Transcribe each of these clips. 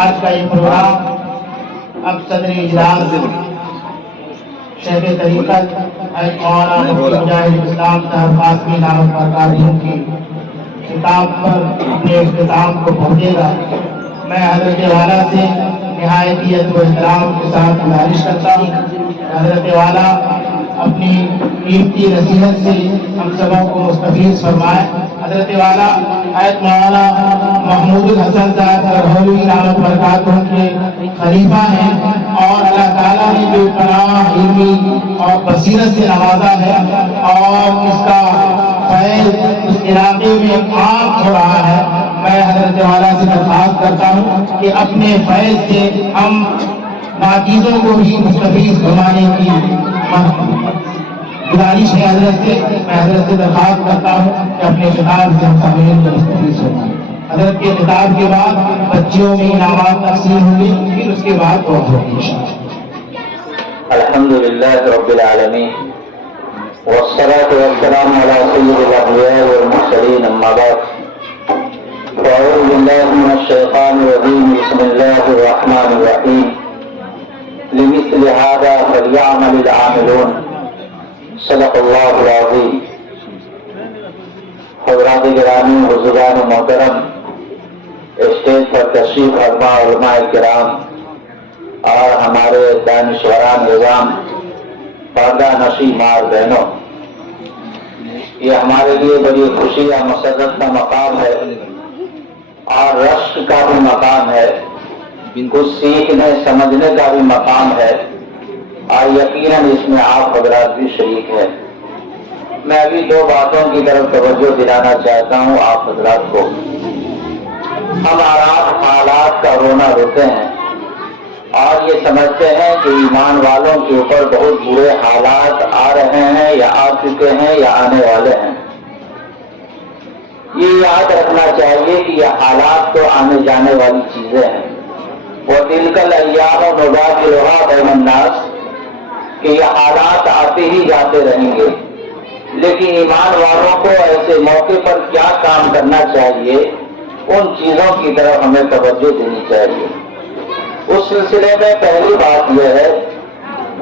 آج کا یہ پروگرام اب صدر اجلاس شیخ طریقت مولانا مفتی مجاہد اسلام صاحب قاسمی دعوت برکاتہ کی خطاب پر اپنے اختتام کو پہنچے گا۔ میں حضرت والا سے نہایت ادب و احترام کے ساتھ گزارش کرتا ہوں حضرت والا اپنی قیمتی نصیحت سے ہم سبوں کو مستفیض فرمائے۔ حضرت والا حضرت مولانا محمود الحسن صاحب برہوی دعوت برکاتہ کے خلیفہ ہیں اور اللہ تعالیٰ نے جو پناہ علمی اور بصیرت سے نوازا ہے اور اس کا فیض اس علاقے میں عام ہو رہا ہے، میں حضرت والا سے درخواست کرتا ہوں کہ اپنے فیض سے ہم ناچیزوں کو بھی مستفیض فرمانے کی گزارش ہے حضرت سے۔ میں حضرت سے درخواست کرتا ہوں کہ اپنے خطاب سے ہم سامعین کو مستفیض فرمائیں۔ حضرت کے خطاب کے بعد بچیوں میں انعامات تقسیم ہوں گے، پھر اس کے بعد بہت ہوگی انشاءاللہ۔ الحمدللہ رب العالمین والصلاة والسلام علی سید الانبیاء والمرسلین، اما بعد فاعوذ باللہ من الشیطان الرجیم، بسم اللہ الرحمن الرحیم، لمثل هذا فلیعمل العاملون، صدق اللہ العظیم۔ حضرات گرامی، بزرگان محترم، اسٹیج پر تشریف فرما علماء کرام اور ہمارے دانشوران نظام، پردہ نشی مار بہنوں، یہ ہمارے لیے بڑی خوشی اور مسرت کا مقام ہے اور رشک کا بھی مقام ہے، کچھ سیکھنے سمجھنے کا بھی مقام ہے اور یقیناً اس میں آپ حضرات بھی شریک ہیں۔ میں ابھی دو باتوں کی طرف توجہ دلانا چاہتا ہوں آپ حضرات کو۔ ہم حالات کا رونا روتے ہیں اور یہ سمجھتے ہیں کہ ایمان والوں کے اوپر بہت برے حالات آ رہے ہیں یا آ چکے ہیں یا آنے والے ہیں۔ یہ یاد رکھنا چاہیے کہ یہ حالات تو آنے جانے والی چیزیں ہیں، وَتِلْكَ الْأَيَّامُ نُدَاوِلُهَا بَيْنَ النَّاسِ، کہ یہ حالات آتے ہی جاتے رہیں گے، لیکن ایمان والوں کو ایسے موقع پر کیا کام کرنا چاہیے، ان چیزوں کی طرف ہمیں توجہ دینی چاہیے۔ اس سلسلے میں پہلی بات یہ ہے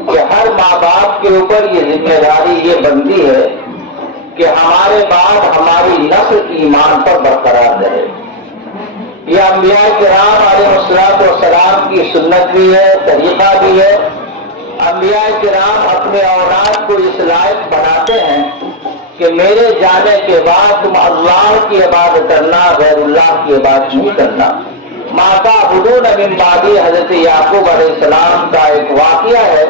کہ ہر ماں باپ کے اوپر یہ ذمہ داری یہ بنتی ہے کہ ہمارے بعد ہماری نسل ایمان پر برقرار رہے۔ یہ انبیاء کرام علیہ السلام کی سنت بھی ہے، طریقہ بھی ہے۔ انبیاء کرام اپنے اولاد کو اس لائق بناتے ہیں کہ میرے جانے کے بعد تم اللہ کی عبادت کرنا، غیر اللہ کی عبادت نہیں کرنا۔ مَا تَعْبُدُونَ مِن بَعْدِي حضرت یعقوب علیہ السلام کا ایک واقعہ ہے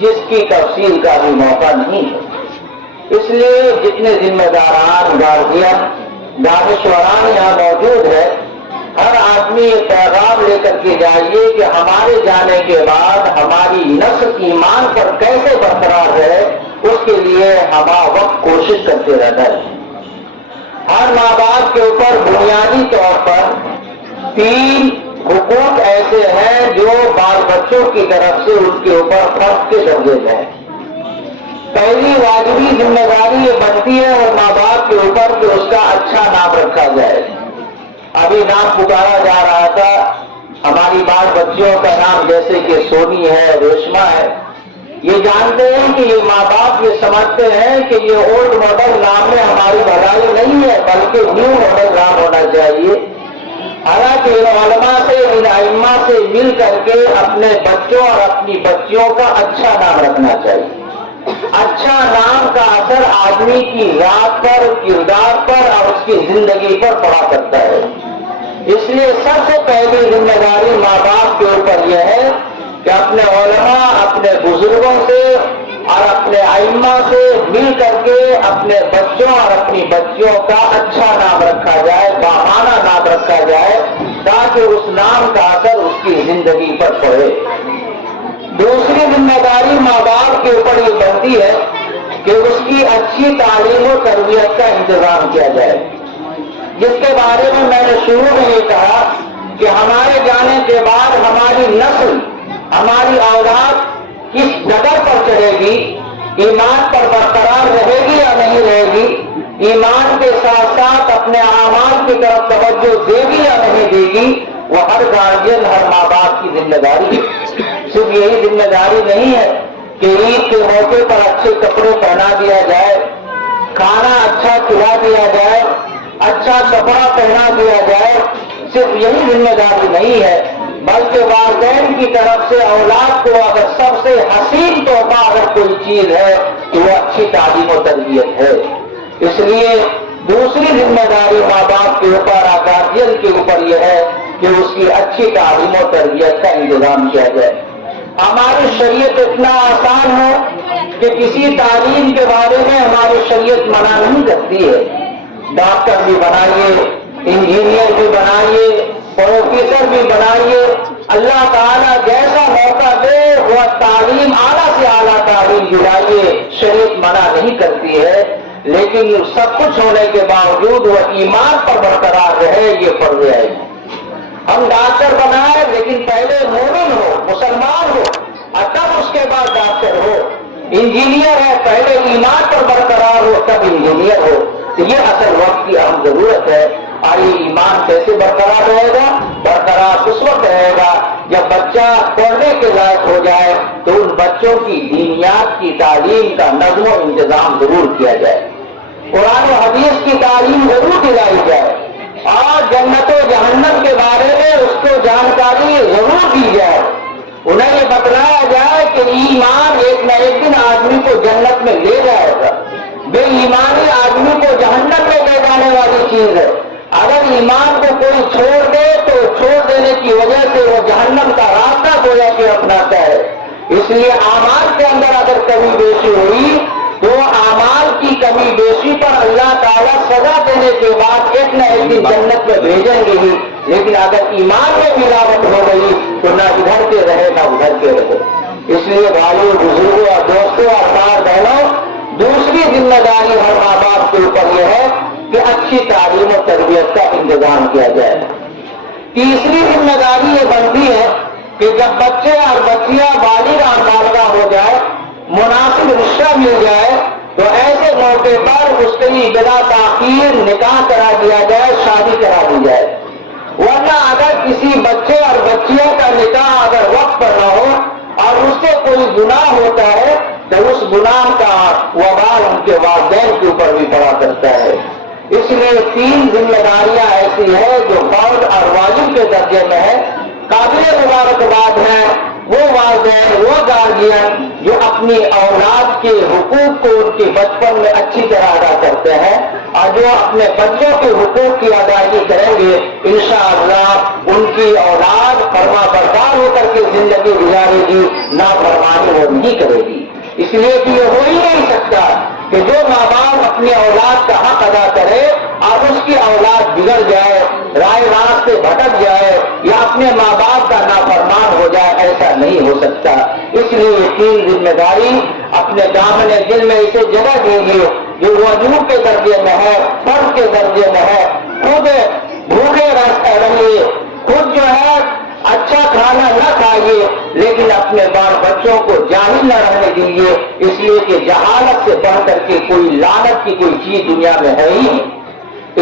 جس کی تفصیل کا بھی موقع نہیں ہے۔ اس لیے جتنے ذمہ داران، گارڈین، دانشوران یہاں موجود ہے، ہر آدمی یہ پیغام لے کر کے جائیے کہ ہمارے جانے کے بعد ہماری نسل ایمان پر کیسے برقرار رہے، اس کے لیے ہم وقت کوشش کرتے رہنا ہے۔ ہر ماں باپ کے اوپر بنیادی طور پر 3 حقوق ایسے ہیں جو بال بچوں کی طرف سے ان کے اوپر فرض کے درجے میں ہیں۔ پہلی واجبی ذمہ داری یہ بنتی ہے اور ماں باپ کے اوپر کہ اس کا اچھا نام رکھا جائے۔ ابھی نام پکارا جا رہا تھا، ہماری بال بچیوں کا نام جیسے کہ سونی ہے، ریشما ہے، یہ جانتے ہیں کہ یہ ماں باپ یہ سمجھتے ہیں کہ یہ اولڈ ماڈل نام میں ہماری بھلائی نہیں ہے بلکہ نیو ماڈل نام ہونا چاہیے۔ حالانکہ ان علماء سے، ان ائمہ سے مل کر کے اپنے بچوں اور اپنی بچیوں کا اچھا نام رکھنا چاہیے۔ اچھا نام کا اثر آدمی کی ذات پر، کردار پر اور اس کی زندگی پر پڑا کرتا ہے۔ اس لیے سب سے پہلی ذمہ داری ماں باپ کے اوپر یہ ہے کہ اپنے علماء، اپنے بزرگوں سے اور اپنے ائمہ سے مل کر کے اپنے بچوں اور اپنی بچیوں کا اچھا نام رکھا جائے، بامانہ نام رکھا جائے، تاکہ اس نام کا اثر اس کی زندگی پر پڑے۔ دوسری ذمہ داری ماں باپ کے اوپر یہ بنتی ہے کہ اس کی اچھی تعلیم و تربیت کا انتظام کیا جائے، جس کے بارے میں میں نے شروع میں یہ کہا کہ ہمارے جانے کے بعد ہماری نسل، ہماری اولاد کس ڈگر پر چڑھے گی، ایمان پر برقرار رہے گی یا نہیں رہے گی، ایمان کے ساتھ ساتھ اپنے اعمال کی طرف توجہ دے گی یا نہیں دے گی، وہ ہر گارجین، ہر ماں باپ کی ذمہ داری ہے۔ صرف یہی ذمہ داری نہیں ہے کہ عید کے موقع پر اچھے کپڑے پہنا دیا جائے، کھانا اچھا کھلا دیا جائے، اچھا کپڑا پہنا دیا جائے، صرف یہی ذمہ داری نہیں ہے، بلکہ والدین کی طرف سے اولاد کو اگر سب سے حسین تحفہ اگر کوئی چیز ہے تو وہ اچھی تعلیم و تربیت ہے۔ اس لیے دوسری ذمہ داری ماں باپ کے اوپر، گارجین کے اوپر یہ ہے کہ اس کی اچھی تعلیم و تربیت کا انتظام کیا جائے۔ ہماری شریعت اتنا آسان ہے کہ کسی تعلیم کے بارے میں ہماری شریعت منع نہیں کرتی ہے۔ ڈاکٹر بھی بنائیے، انجینئر بھی بنائیے، پروفیسر بھی بنائیے، اللہ تعالیٰ جیسا موقع دے وہ تعلیم اعلیٰ سے اعلیٰ تعلیم دلائیے، شریعت منع نہیں کرتی ہے، لیکن سب کچھ ہونے کے باوجود وہ ایمان پر برقرار رہے، یہ فرض ہے۔ ہم ڈاکٹر بنائے لیکن پہلے مومن ہو، مسلمان ہو، اور تب اس کے بعد ڈاکٹر ہو۔ انجینئر ہے، پہلے ایمان پر برقرار ہو تب انجینئر ہو۔ تو یہ اصل وقت کی اہم ضرورت ہے۔ اور یہ ایمان کیسے برقرار رہے گا؟ برقرار اس وقت رہے گا جب بچہ پڑھنے کے لائق ہو جائے تو ان بچوں کی دینیات کی تعلیم کا نظم و انتظام ضرور کیا جائے، قرآن و حدیث کی تعلیم ضرور دلائی جائے، اور جنت و جہنم کے بارے میں اس کو جانکاری ضرور دی جائے۔ انہیں یہ بتلایا جائے کہ ایمان ایک نہ ایک دن آدمی کو جنت میں لے جائے گا، بے ایمانی آدمی کو جہنم میں لے جانے والی چیز ہے۔ اگر ایمان کو کوئی چھوڑ دے تو چھوڑ دینے کی وجہ سے وہ جہنم کا راستہ گویا کہ اپناتا ہے۔ اس لیے اعمال کے اندر اگر کمی بیشی ہوئی تو اعمال کی کمی بیشی پر اللہ تعالیٰ سزا دینے کے بعد ایک نہ ایک دن جنت میں بھیجیں گے ہی، لیکن اگر ایمان میں ملاوٹ ہو گئی تو نہ ادھر کے رہے نہ ادھر کے رہے۔ اس لیے بھائیوں، بزرگوں اور دوستوں اور ماں بہنوں، دوسری ذمہ داری ہر ماں باپ کے اوپر یہ ہے کہ اچھی تعلیم و تربیت کا انتظام کیا جائے۔ تیسری ذمہ داری یہ بنتی ہے کہ جب بچے اور بچیاں بالغ اور بالغہ ہو جائے، مناسب رشتہ مل جائے تو ایسے موقع پر اس کے لیے بلا تاخیر نکاح کرا دیا جائے، شادی کرا دی جائے۔ ورنہ اگر کسی بچے اور بچیوں کا نکاح اگر وقت پر نہ ہو اور اس سے کوئی گناہ ہوتا ہے تو اس گناہ کا وبال ان کے والدین کے اوپر بھی پڑا کرتا ہے۔ اس لیے تین ذمہ داریاں ایسی ہیں جو فرض اور واجب کے درجے میں ہے۔ قابل مبارکباد ہیں وہ والدین، وہ گارجین جو اپنی اولاد کے حقوق کو ان کے بچپن میں اچھی طرح ادا کرتے ہیں، اور جو اپنے بچوں کے حقوق کی ادائیگی کریں گے انشاءاللہ ان کی اولاد فرما بردار ہو کر کے زندگی گزارے گی، نافرمانی وہ نہیں کرے گی۔ اس لیے کہ یہ ہو ہی نہیں سکتا کہ جو ماں باپ اپنی اولاد کا حق ادا کرے اور اس کی اولاد بگڑ جائے، رائے راست سے بھٹک جائے یا اپنے ماں باپ کا نافرمان ہو جائے، ایسا نہیں ہو سکتا۔ اس لیے یہ تین ذمہ داری اپنے دامن دل میں اسے جگہ دیجیے جو وجوب کے درجے میں ہے، فرض کے درجے میں ہے۔ خود بھوکے رہیے، خود جو ہے اچھا کھانا نہ کھائیے، لیکن اپنے بال بچوں کو جاہل نہ رہنے دیجیے، اس لیے کہ جہالت سے بڑھ کر کے کوئی لعنت کی کوئی چیز دنیا میں ہے ہی نہیں۔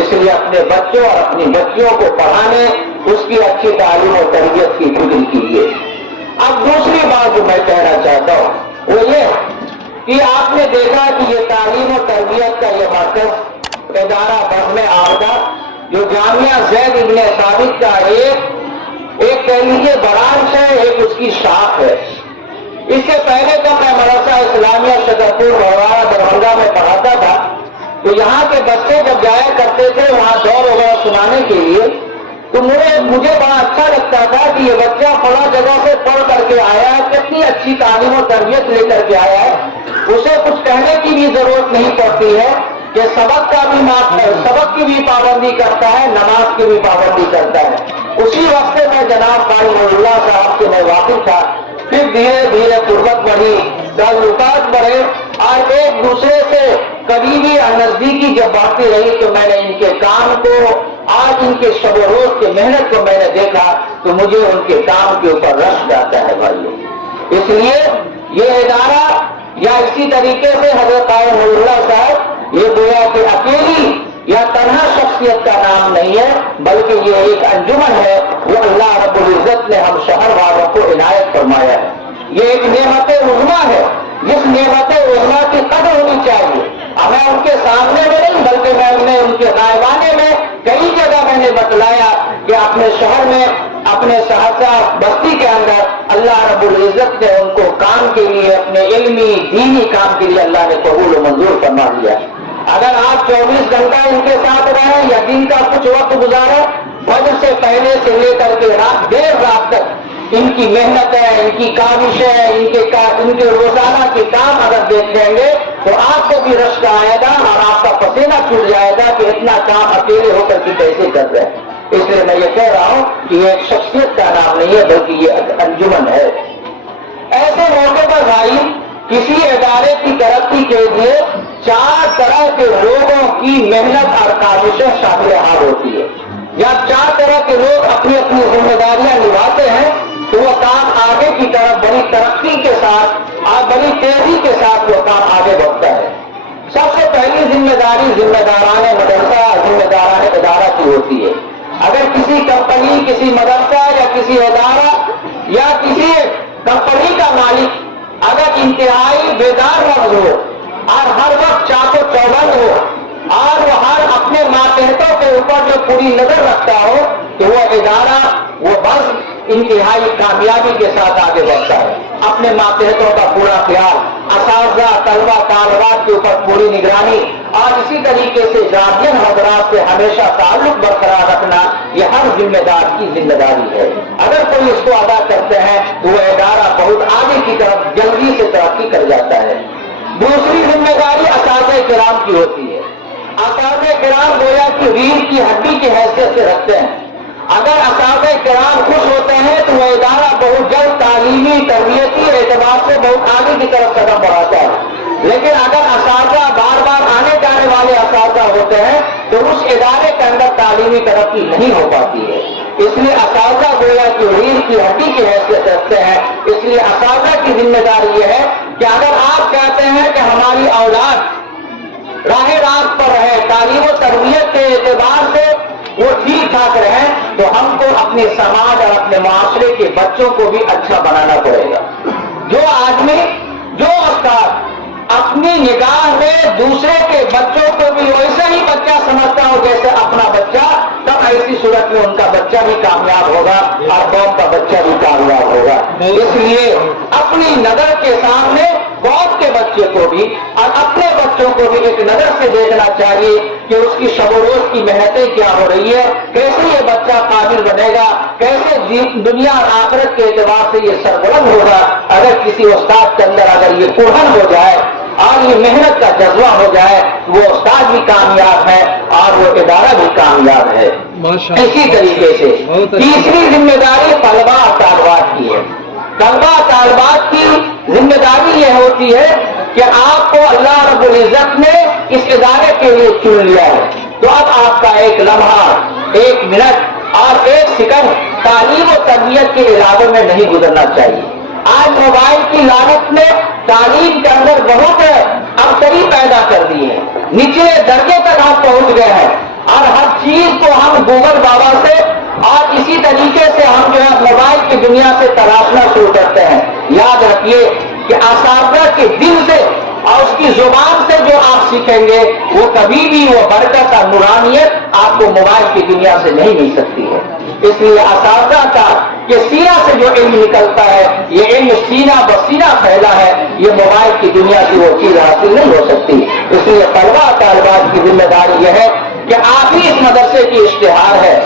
اس لیے اپنے بچوں اور اپنی بچیوں کو پڑھانے، اس کی اچھی تعلیم و تربیت کی فکر کیجیے۔ اب دوسری بات جو میں کہنا چاہتا ہوں وہ یہ کہ آپ نے دیکھا کہ یہ تعلیم و تربیت کا یہ مرکز ادارہ برہم آبادہ جو جامعہ زید ابن ثابت کا ایک کہہ لیجیے برانچ ہے، ایک اس کی شاخ ہے۔ اس سے پہلے تو میں مدرسہ اسلامیہ شکرپور بھوارا دربھنگا میں پڑھاتا تھا، تو یہاں کے بچے جب جایا کرتے تھے وہاں دور وغیرہ سنانے کے لیے، تو مجھے بڑا اچھا لگتا تھا کہ یہ بچہ فلاں جگہ سے پڑھ کر کے آیا ہے، کتنی اچھی تعلیم و تربیت لے کر کے آیا ہے، اسے کچھ کہنے کی بھی ضرورت نہیں پڑتی ہے کہ سبق کا بھی سبق کی بھی پابندی کرتا ہے، نماز کی بھی پابندی کرتا ہے۔ اسی وقت میں جناب قاری اللہ صاحب کے میں واقف تھا، پھر دھیرے دھیرے قربت بڑھی، تعلقات بڑھے، اور ایک دوسرے سے قریبی اور نزدیکی جب بڑھتی رہی تو میں نے ان کے کام کو، آج ان کے شب و روز کی محنت کو میں نے دیکھا تو مجھے ان کے کام کے اوپر رشک آتا ہے بھائیوں۔ اس لیے یہ ادارہ یا اسی طریقے سے حضرت قاری اللہ صاحب یہ گویا کہ اکیلی یا تنہا شخصیت کا نام نہیں ہے، بلکہ یہ ایک انجمن ہے جو اللہ رب العزت نے ہم شہر والوں کو عنایت فرمایا ہے۔ یہ ایک نعمت عظمیٰ ہے، جس نعمت عظمیٰ کی قدر ہونی چاہیے۔ ہمیں ان کے سامنے میں نہیں، بلکہ میں ان کے غائبانے میں کئی جگہ میں نے بتلایا کہ اپنے شہر میں، اپنے سہرسہ بستی کے اندر اللہ رب العزت نے ان کو کام کے لیے، اپنے علمی دینی کام کے لیے اللہ نے قبول و منظور فرما دیا۔ اگر آپ 24 گھنٹہ ان کے ساتھ رہیں یا دن کا کچھ وقت گزاریں، فجر سے پہلے سے لے کر کے دیر رات تک ان کی محنت ہے، ان کی کاوش ہے، ان کے روزانہ کے کام اگر دیکھ لیں گے تو آپ کو بھی رشک آئے گا اور آپ کا پسینہ چھوٹ جائے گا کہ اتنا کام اکیلے ہو کر کے کیسے کر رہے ہیں۔ اس لیے میں یہ کہہ رہا ہوں کہ یہ ایک شخصیت کا نام نہیں ہے، بلکہ یہ ایک انجمن ہے۔ ایسے موقع پر بھائی کسی ادارے کی ترقی کے لیے 4 طرح کے لوگوں کی محنت اور کاوشیں شامل حال ہوتی ہے۔ جب 4 طرح کے لوگ اپنی اپنی ذمہ داریاں نبھاتے ہیں تو وہ کام آگے کی طرف بڑی ترقی کے ساتھ اور بڑی تیزی کے ساتھ وہ کام آگے بڑھتا ہے۔ سب سے پہلی ذمہ داری ذمہ داران مدرسہ، ذمہ داران ادارہ کی ہوتی ہے۔ اگر کسی کمپنی، کسی مدرسہ یا کسی ادارہ یا کسی کمپنی کا مالک اگر انتہائی بیدار مغز ہو اور ہر وقت چاق و چوبند ہو اور وہ ہر اپنے ماتحتوں کے اوپر جو پوری نظر رکھتا ہو کہ وہ ادارہ، وہ بس انتہائی کامیابی کے ساتھ آگے بڑھتا ہے۔ اپنے ماتحتوں کا پورا خیال، اساتذہ، طلبہ، طالبات کے اوپر پوری نگرانی اور اسی طریقے سے گارجین حضرات سے ہمیشہ تعلق برقرار رکھنا، یہ ہر ذمہ دار کی ذمہ داری ہے۔ اگر کوئی اس کو ادا کرتے ہیں تو وہ ادارہ بہت آگے کی طرف جلدی سے ترقی کر جاتا ہے۔ دوسری ذمہ داری اساتذہ کرام کی ہوتی ہے۔ اساتذہ کرام گویا کی ریڑھ کی ہڈی کی حیثیت سے رکھتے ہیں۔ اگر اساتذہ کرام خوش ہوتے ہیں تو وہ ادارہ بہت جلد تعلیمی، تربیتی اعتبار سے بہت آگے کی طرف قدم بڑھاتا ہے۔ لیکن اگر اساتذہ بار بار آنے جانے والے اساتذہ ہوتے ہیں تو اس ادارے کے اندر تعلیمی ترقی نہیں ہو پاتی ہے۔ اس لیے اساتذہ گویا کی ریڑھ کی ہڈی کی حیثیت رکھتے ہیں۔ اس لیے اساتذہ کی ذمہ داری یہ ہے کہ اگر آپ کہتے ہیں کہ ہماری اولاد راہ راست پر رہے، تعلیم و تربیت کے اعتبار سے وہ ٹھیک ٹھاک رہیں، تو ہم کو اپنے سماج اور اپنے معاشرے کے بچوں کو بھی اچھا بنانا پڑے گا۔ جو آدمی، جو استاد اپنی نگاہ میں دوسرے کے بچوں کو بھی ویسا ہی بچہ سمجھتا ہو جیسے اپنا بچہ، تب ایسی صورت میں ان کا بچہ بھی کامیاب ہوگا اور قوم کا بچہ بھی کامیاب ہوگا۔ اس لیے اپنی نظر کے سامنے قوم کے بچے کو بھی اور اپنے بچوں کو بھی ایک نظر سے دیکھنا چاہیے کہ اس کی شب و روز کی محنتیں کیا ہو رہی ہے، کیسے یہ بچہ قابل بنے گا، کیسے دنیا اور آخرت کے اعتبار سے یہ سربلند ہوگا۔ اگر کسی استاد کے اندر اگر یہ کڑھن ہو جائے اور یہ محنت کا جذبہ ہو جائے، وہ استاد بھی کامیاب ہے اور وہ ادارہ بھی کامیاب ہے۔ اسی طریقے سے تیسری ذمہ داری طلبہ اور طالبات کی ہے۔ طلبہ طالبات کی ذمہ داری یہ ہوتی ہے کہ آپ کو اللہ رب العزت نے اس ادارے کے لیے چن لیا ہے، تو اب آپ کا ایک لمحہ، ایک منٹ اور ایک سیکنڈ تعلیم و تربیت کے علاوے میں نہیں گزرنا چاہیے۔ آج موبائل کی لعنت نے تعلیم کے اندر بہت ابتری پیدا کر دی ہے، نچلے درجے تک ہم پہنچ گئے ہیں اور ہر چیز کو ہم گوگل بابا سے اور اسی طریقے سے ہم جو ہے موبائل کی دنیا سے تلاشنا شروع کرتے ہیں۔ یاد رکھیے کہ اساتذہ کے دل سے اور اس کی زبان سے جو آپ سیکھیں گے وہ کبھی بھی وہ برکت اور نورانیت آپ کو موبائل کی دنیا سے نہیں مل سکتی ہے۔ اس لیے اساتذہ کا کہ سینہ سے جو علم نکلتا ہے، یہ علم سینہ بسینہ پھیلا ہے، یہ موبائل کی دنیا کی وہ چیز حاصل نہیں ہو سکتی۔ اس لیے طلبہ طالبات کی ذمہ داری یہ ہے کہ آپ ہی اس مدرسے کی اشتہار ہے،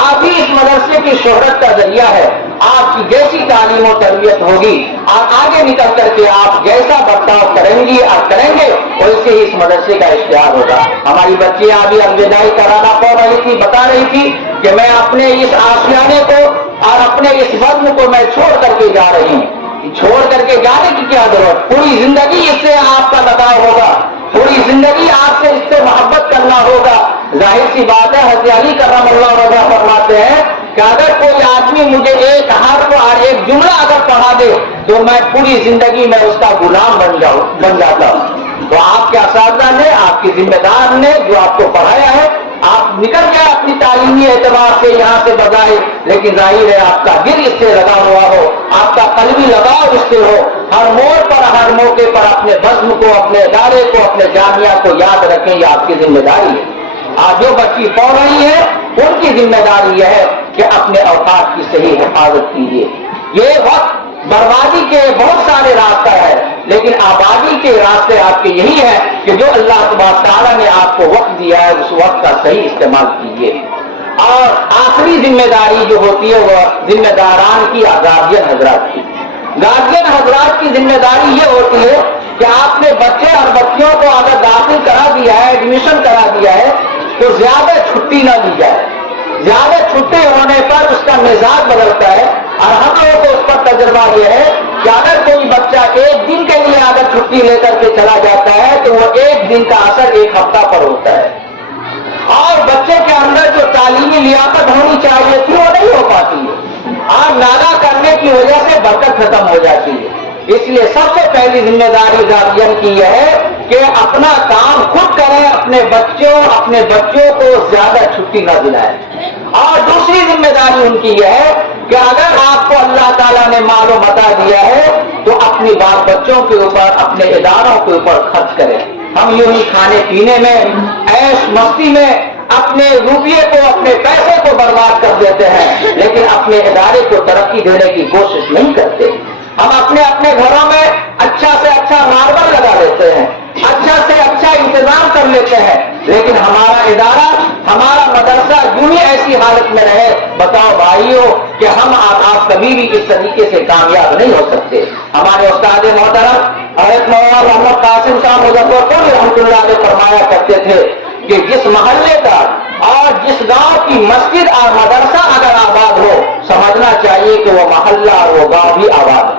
آپ ہی اس مدرسے کی شہرت کا ذریعہ ہے۔ آپ کی جیسی تعلیم و تربیت ہوگی اور آگے نکل کر کے آپ جیسا برتاؤ کریں گی اور کریں گے، ویسے ہی اس مدرسے کا اشتہار ہوگا۔ ہماری بچیاں ابھی الوداعی کرانا پڑ رہی تھی، بتا رہی تھی کہ میں اپنے اس آشیانے کو اور اپنے اس وزن کو میں چھوڑ کر کے جا رہی ہوں۔ چھوڑ کر کے جانے کی کیا ضرورت، پوری زندگی اس سے آپ کا لگاؤ ہوگا، پوری زندگی آپ سے اس سے محبت کرنا ہوگا۔ ظاہر سی بات ہے، حضرت علی کرم اللہ وجہ فرماتے ہیں کہ اگر کوئی آدمی مجھے ایک حرف اور ایک جملہ اگر پڑھا دے تو میں پوری زندگی میں اس کا غلام بن جاتا ہوں۔ تو آپ کے اساتذہ نے، آپ آپ کے ذمہ دار نے جو آپ کو پڑھایا ہے، آپ نکل گئے اپنی تعلیمی اعتبار سے یہاں سے بظاہر، لیکن ظاہر ہے آپ کا دل اس سے لگا ہوا ہو، آپ کا قلبی لگاؤ اس سے ہو، ہر موڑ پر ہر موقع پر اپنے بزم کو، اپنے ادارے کو، اپنے جامعہ کو یاد رکھیں، یہ آپ کی ذمہ داری ہے۔ آج جو بچی پڑھ رہی ہے ان کی ذمہ داری یہ ہے کہ اپنے اوقات کی صحیح حفاظت کیجیے۔ یہ وقت بربادی کے بہت سارے راستے ہیں، لیکن آبادی کے راستے آپ کے یہی ہیں کہ جو اللہ تبارک تعالیٰ نے آپ کو وقت دیا ہے اس وقت کا صحیح استعمال کیجیے۔ اور آخری ذمہ داری جو ہوتی ہے وہ ذمہ داران کی، گارجین حضرات کی۔ گارجین حضرات کی ذمہ داری یہ ہوتی ہے کہ آپ نے بچے اور بچیوں کو اگر داخل کرا دیا ہے، ایڈمیشن کرا دیا ہے، تو زیادہ چھٹی نہ لی جائے۔ زیادہ چھٹی ہونے پر اس کا مزاج بدلتا ہے، اور ہم لوگوں کو اس پر تجربہ یہ ہے کہ اگر کوئی بچہ ایک دن کے لیے اگر چھٹی لے کر کے چلا جاتا ہے تو وہ ایک دن کا اثر ایک ہفتہ پر ہوتا ہے، اور بچے کے اندر جو تعلیمی لیاقت ہونی چاہیے تھی وہ نہیں ہو پاتی ہے، اور ناغہ کرنے کی وجہ سے برکت ختم ہو جاتی ہے۔ اس لیے سب سے پہلی ذمہ داری گارجین کی یہ ہے کہ اپنا کام خود کریں، اپنے بچوں کو زیادہ چھٹی نہ دلائیں۔ اور دوسری ذمہ داری ان کی یہ ہے کہ اگر آپ کو اللہ تعالیٰ نے مال و متاع دیا ہے تو اپنی بال بچوں کے اوپر، اپنے اداروں کے اوپر خرچ کریں۔ ہم یوں ہی کھانے پینے میں، عیش مستی میں اپنے روپیے کو، اپنے پیسے کو برباد کر دیتے ہیں، لیکن اپنے ادارے کو ترقی دینے کی کوشش نہیں کرتے۔ ہم اپنے گھروں میں اچھا سے اچھا ماربل لگا لیتے ہیں، اچھا سے اچھا انتظام کر لیتے ہیں، لیکن ہمارا ادارہ، ہمارا مدرسہ یوں ہی ایسی حالت میں رہے، بتاؤ بھائیوں کہ ہم آپ کبھی بھی اس طریقے سے کامیاب نہیں ہو سکتے۔ ہمارے استاد محترم حضرت مولانا محمد قاسم صاحب مظفر پور رحمۃ اللہ علیہ فرمایا کرتے تھے کہ جس محلے کا اور جس گاؤں کی مسجد اور مدرسہ اگر آباد ہو، سمجھنا چاہیے کہ وہ محلہ اور وہ گاؤں بھی آباد ہے۔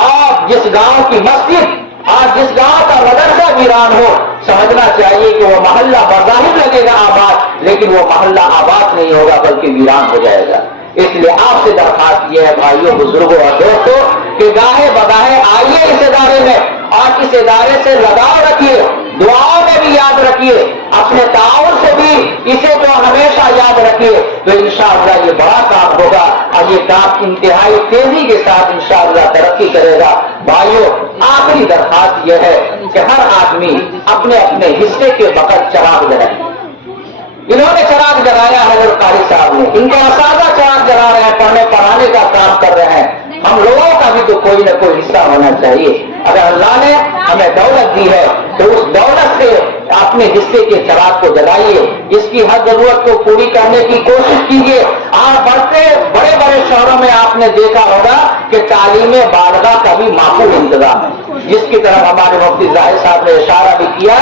اور جس گاؤں کی مسجد اور جس گاؤں کا مدرسہ ویران ہو، سمجھنا چاہیے کہ وہ محلہ بظاہر لگے گا آباد، لیکن وہ محلہ آباد نہیں ہوگا بلکہ ویران ہو جائے گا۔ اس لیے آپ سے درخواست یہ ہے بھائیوں، بزرگوں اور دوستوں کہ گاہے بگاہے آئیے اس ادارے میں، اور اس ادارے سے لگاؤ رکھیے، دعاؤں میں بھی یاد رکھیے، اپنے تعاون سے بھی اسے جو ہمیشہ یاد رکھیے، تو انشاءاللہ یہ بڑا کام ہوگا، اور یہ کام انتہائی تیزی کے ساتھ انشاءاللہ ترقی کرے گا۔ بھائیوں، آخری درخواست یہ ہے کہ ہر آدمی اپنے اپنے حصے کے بقدر چراغ جلائے۔ انہوں نے چراغ جلایا ہے، حضرت قاری صاحب نے، ان کے اساتذہ چراغ جلا رہے ہیں، پڑھنے پڑھانے کا کام کر رہے ہیں، ہم لوگوں کا بھی تو کوئی نہ کوئی حصہ ہونا چاہیے۔ اگر اللہ نے ہمیں دولت دی ہے تو اس دولت سے اپنے حصے کے چراغ کو جلائیے، اس کی ہر ضرورت کو پوری کرنے کی کوشش کیجیے۔ اور بڑے بڑے شہروں میں آپ نے دیکھا ہوگا کہ تعلیم بالغہ کا بھی معقول انتظام ہے، جس کی طرف ہمارے مفتی زاہد صاحب نے اشارہ بھی کیا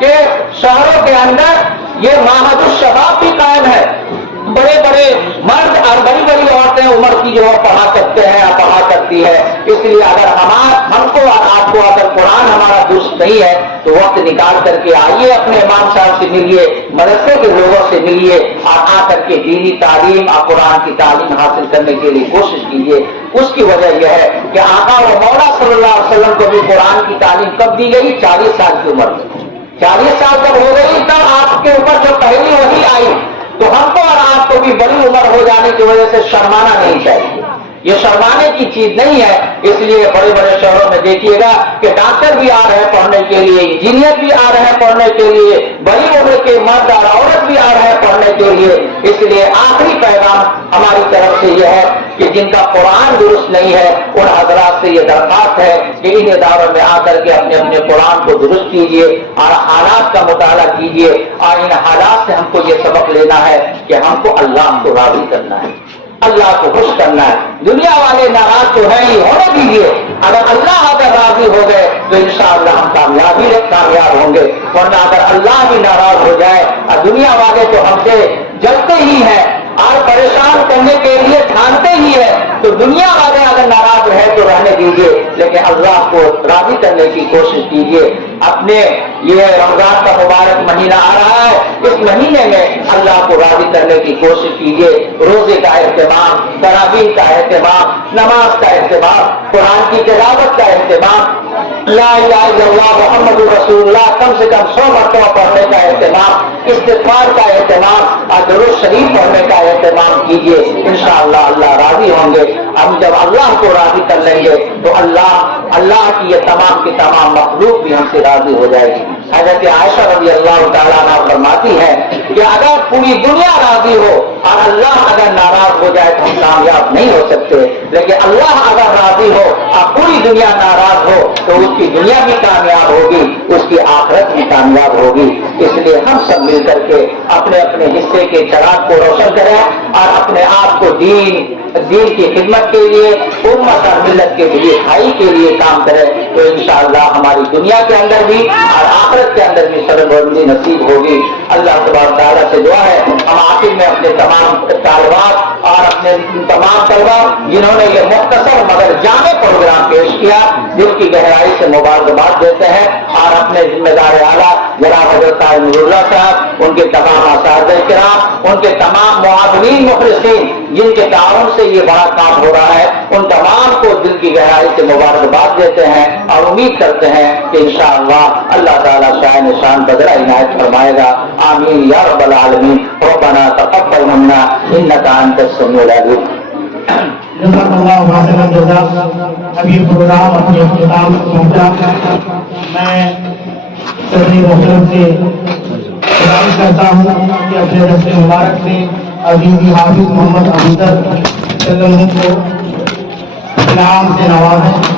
کہ شہروں کے اندر یہ معہد الشباب بھی قائم ہے، بڑے بڑے مرد اور بڑی بڑی عورتیں عمر کی جو پڑھا کرتے ہیں یا پڑھا کرتی ہے۔ اس لیے اگر ہم کو اور آپ کو اگر قرآن ہمارا دوست نہیں ہے تو وقت نکال کر کے آئیے، اپنے امام صاحب سے ملیے، مدرسے کے لوگوں سے ملیے، اور آ کر کے دینی تعلیم اور قرآن کی تعلیم حاصل کرنے کے لیے کوشش کیجیے۔ اس کی وجہ یہ ہے کہ آقا و مولا صلی اللہ علیہ وسلم کو بھی قرآن کی تعلیم کب دی گئی؟ 40 سال کی عمر میں۔ 40 سال جب ہو گئی تب آپ کے اوپر جو پہلی وحی آئی، تو ہم کو اور آپ کو بھی بڑی عمر ہو جانے کی وجہ سے شرمانا نہیں چاہیے، یہ شرمانے کی چیز نہیں ہے۔ اس لیے بڑے بڑے شہروں میں دیکھیے گا کہ ڈاکٹر بھی آ رہے ہیں پڑھنے کے لیے، انجینئر بھی آ رہے ہیں پڑھنے کے لیے، بڑی عمر کے مرد اور عورت بھی آ رہے ہیں پڑھنے کے لیے۔ اس لیے آخری پیغام ہماری طرف سے یہ ہے کہ جن کا قرآن درست نہیں ہے ان حضرات سے یہ درخواست ہے کہ ان اداروں میں آ کر کے اپنے اپنے قرآن کو درست کیجیے اور حالات کا مطالعہ کیجیے، اور ان حالات سے ہم کو یہ سبق لینا ہے کہ ہم کو اللہ کو راضی کرنا ہے، اللہ کو خوش کرنا ہے۔ دنیا والے ناراض تو ہیں ہی، ہونے دیجیے، اگر اللہ اگر راضی ہو گئے تو انشاءاللہ ہم کامیاب ہوں گے، ورنہ اگر اللہ بھی ناراض ہو جائے اور دنیا والے تو ہم سے جلتے ہی ہیں اور پریشان کرنے کے لیے ٹھانتے ہی ہے، تو دنیا والے اگر ناراض رہے تو رہنے دیجیے، لیکن اللہ کو راضی کرنے کی کوشش کیجیے۔ اپنے یہ رمضان کا مبارک مہینہ آ رہا ہے، اس مہینے میں اللہ کو راضی کرنے کی کوشش کیجیے، روزے کا اہتمام، تراویح کا اہتمام، نماز کا اہتمام، قرآن کی تلاوت کا اہتمام، لا الہ الا اللہ محمد رسول اللہ کم سے کم 100 مرتبہ استغفار کا اہتمام اور درود شریف پڑھنے کا اہتمام کیجیے، انشاءاللہ اللہ راضی ہوں گے۔ ہم جب اللہ کو راضی کر لیں گے تو اللہ کی یہ تمام کی تمام مخلوق بھی ہم سے راضی ہو جائے گی۔ حضرت عائشہ رضی اللہ تعالیٰ عنہ فرماتی ہے کہ اگر پوری دنیا راضی ہو اور اللہ اگر ناراض ہو جائے تو ہم کامیاب نہیں ہو سکتے، لیکن اللہ اگر راضی ہو اور پوری دنیا ناراض ہو تو اس کی دنیا بھی کامیاب ہوگی، اس کی آخرت بھی کامیاب ہوگی۔ اس لیے ہم سب مل کر کے اپنے اپنے حصے کے چراغ کو روشن کریں اور اپنے آپ کو دین کی خدمت کے لیے، امت اور ملت کے لیے بھائی کے لیے کام کرے تو انشاءاللہ ہماری دنیا کے اندر بھی اور آخرت کے اندر بھی سربلندی نصیب ہوگی۔ اللہ تبارک تعالیٰ سے دعا ہے ہم آخر میں اپنے تمام طالبات اور اپنے تمام طلبا جنہوں نے یہ مختصر مگر جامع پروگرام پیش کیا، دل کی گہرائی سے مبارکباد دیتے ہیں اور اپنے ذمہ دار اعلیٰ جناب حضرت نور اللہ صاحب، ان کے تمام اساتذہ کرام، ان کے تمام معاونین مخلصین جن کے تعاون سے یہ بڑا کام ہو رہا ہے، ان تمام کو دل کی گہرائی سے مبارکباد دیتے ہیں اور امید کرتے ہیں کہ انشاءاللہ اللہ تعالیٰ شاہ شان بدلہ عنایت فرمائے گا۔ آمین یا رب العالمین۔ ربنا تقبل منا انک انت السمیع العلیم۔ جزاک اللہ خیر الجزاء۔ اب یہ پروگرام اپنے اختتام کو پہنچا، میں صدر محترم سے گزارش کرتا ہوں کہ اپنے دست مبارک سے عزیزی حافظ محمد ابوذر کو انعام سے نوازیں۔